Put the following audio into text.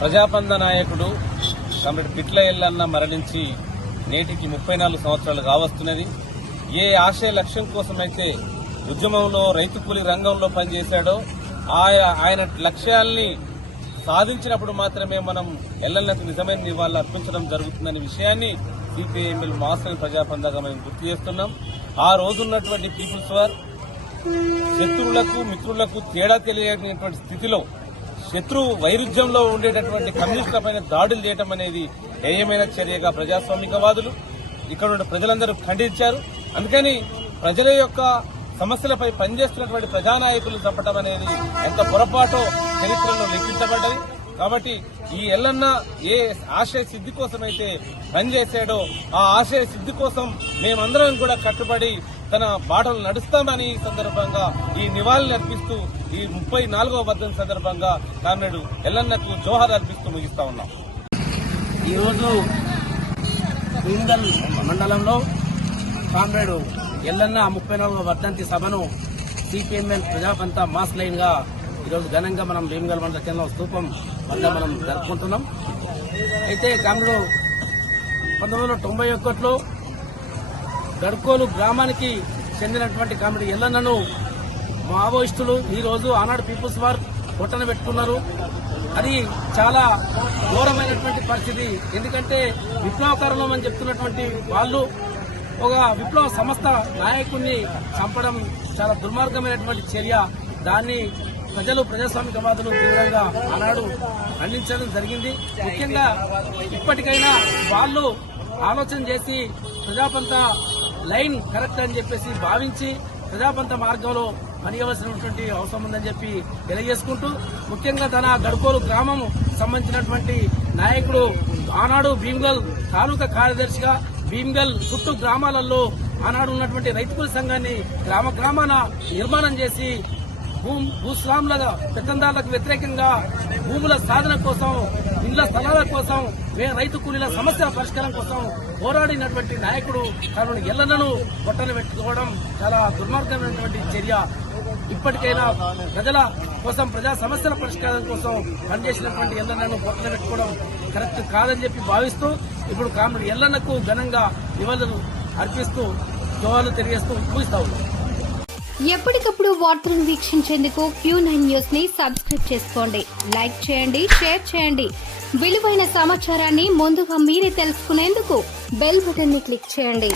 ప్రజాపంద నాయకుడు కామ్రేడ్ పిట్ల ఎల్లన్న మరణించి నేటికి 34 సంవత్సరాలు కావస్తున్నది. ఏ ఆశయ లక్ష్యం కోసమైతే ఉద్యమంలో రైతు కూలి రంగంలో పనిచేశాడో ఆయన లక్ష్యాల్ని సాధించినప్పుడు మాత్రమే మనం ఎల్లన్నకు నిజమైన నివాళులు అర్పించడం జరుగుతుందనే విషయాన్ని సిపిఐఎంఎల్ మాస్టర్ ప్రజాపందగా మేము గుర్తు చేస్తున్నాం. ఆ రోజున్నటువంటి పీపుల్స్ వార్ శత్రువులకు మిత్రులకు తేడా తెలియనటువంటి స్థితిలో శత్రు వైరుధ్యంలో ఉండేటటువంటి కమ్యూనిస్టులపైన దాడులు చేయడం అనేది హేయమైన చర్యగా ప్రజాస్వామికవాదులు ఇక్కడ ఉన్న ప్రజలందరూ ఖండించారు. అందుకని ప్రజల యొక్క సమస్యలపై పనిచేస్తున్నటువంటి ప్రజానాయకులు చంపడం అనేది ఎంత పొరపాటో చరిత్రలో లెక్కించబడ్డది. కాబట్టి ఈ ఎల్లన్న ఏ ఆశయ సిద్ధి కోసమైతే పనిచేశాడో ఆ ఆశయ సిద్ధి కోసం మేమందరం కూడా కట్టుబడి తన బాటలు నడుస్తామని ఈ సందర్భంగా ఈ నివాళులు అర్పిస్తూ ఈ 34వ వర్ధంతి సందర్భంగా కామ్రేడ్ ఎల్లన్నకు జోహార్ అర్పిస్తూ ముగిస్తా ఉన్నాం. ఈరోజు భీమ్గల్ మండలంలో కామ్రేడ్ ఎల్లన్న 34వ వర్ధంతి సభను సిపిఎంఎల్ ప్రజాపంత మాస్ లైన్ గా ఈరోజు ఘనంగా మనం భీమ్గల్ మండల కేంద్రం స్తూపం వద్ద మనం జరుపుకుంటున్నాం. అయితే కామ్రేడ్ 1991లో గడ్కోలు గ్రామానికి చెందినటువంటి కామ్రేడ్ ఎల్లన్నను మావోయిస్టులు ఈ రోజు ఆనాడు పీపుల్స్ వార్ కొట్టన పెట్టుకున్నారు. అది చాలా ఘోరమైనటువంటి పరిస్థితి. ఎందుకంటే విప్లవకారులం అని చెప్తున్నటువంటి వాళ్ళు ఒక విప్లవ సంస్థ నాయకుడిని చంపడం చాలా దుర్మార్గమైనటువంటి చర్య. దాన్ని ప్రజాస్వామికవాదులు తీవ్రంగా ఆనాడు ఖండించడం జరిగింది. ముఖ్యంగా ఇప్పటికైనా వాళ్ళు ఆలోచన చేసి ప్రజాపంత లైన్ కరెక్ట్ అని చెప్పేసి భావించి ప్రజాపంత మార్గంలో పనిచేయవలసినటువంటి అవసరం ఉందని చెప్పి తెలియజేసుకుంటూ, ముఖ్యంగా తన గడ్కోలు గ్రామం సంబంధించినటువంటి నాయకుడు ఆనాడు భీమ్గల్ తాలూకా కార్యదర్శిగా భీమ్గల్ చుట్టూ గ్రామాలలో ఆనాడు ఉన్నటువంటి రైతు కూలి సంఘాన్ని గ్రామాన నిర్మాణం చేసి భూస్వాముల పెత్తందారులకు వ్యతిరేకంగా భూముల సాధన కోసం, ఇండ్ల స్థలాల కోసం, రైతు కూలీల సమస్యల పరిష్కారం కోసం పోరాడినటువంటి నాయకుడు కారణం ఎల్లన్నను పొట్టన పెట్టుకోవడం చాలా దుర్మార్గమైనటువంటి చర్య. ఇప్పటికైనా ప్రజల కోసం, ప్రజా సమస్యల పరిష్కారం కోసం పనిచేసినటువంటి ఎల్లన్నను పొట్టన పెట్టుకోవడం కరెక్ట్ కాదని చెప్పి భావిస్తూ ఇప్పుడు కామ్రేడ్ ఎల్లన్నకు ఘనంగా నివాళులు అర్పిస్తూ జోహార్లు తెలియజేస్తూ ముగిస్తా ఉన్నాం. ఎప్పటికప్పుడు వార్తలను వీక్షించేందుకు Q9 న్యూస్ ని సబ్స్క్రైబ్ చేసుకోండి, లైక్ చేయండి, షేర్ చేయండి. విలువైన సమాచారాన్ని ముందుగా మీరే తెలుసుకునేందుకు బెల్ బటన్ ని క్లిక్ చేయండి.